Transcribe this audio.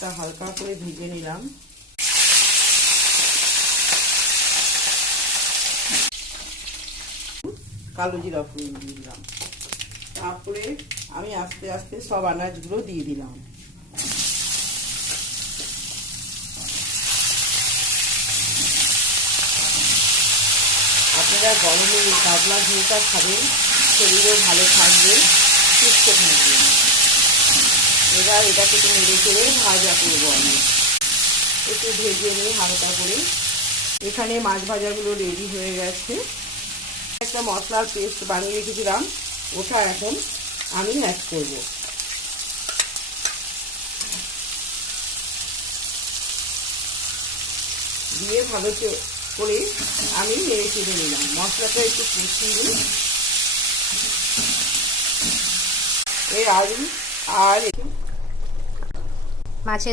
তা হালকা করে ভেজে নিলাম। কালো জিরা ফোড়ন দিয়ে দিলাম। তারপরে আমি আস্তে আস্তে সব আনাজগুলো দিয়ে দিলাম। আপনারা গরমে এই কাতলা ঝোলটা খাবেন, শরীরেও ভালো থাকবে, সুস্থ থাকবেন। এবার এটাকে একটু নেড়ে চেড়ে ভাজা করবো আমি, একটু ভেজে নিই হালকা করে। এখানে মাছ ভাজাগুলো রেডি হয়ে গেছে। একটা মশলার পেস্ট বানিয়ে রেখেছিলাম, ওটা এখন আমি অ্যাড করব। দিয়ে ভালো করে আমি নেড়ে চেড়ে নিলাম। মশলাটা একটু কষিয়ে নিই। এই আলু আর মাছের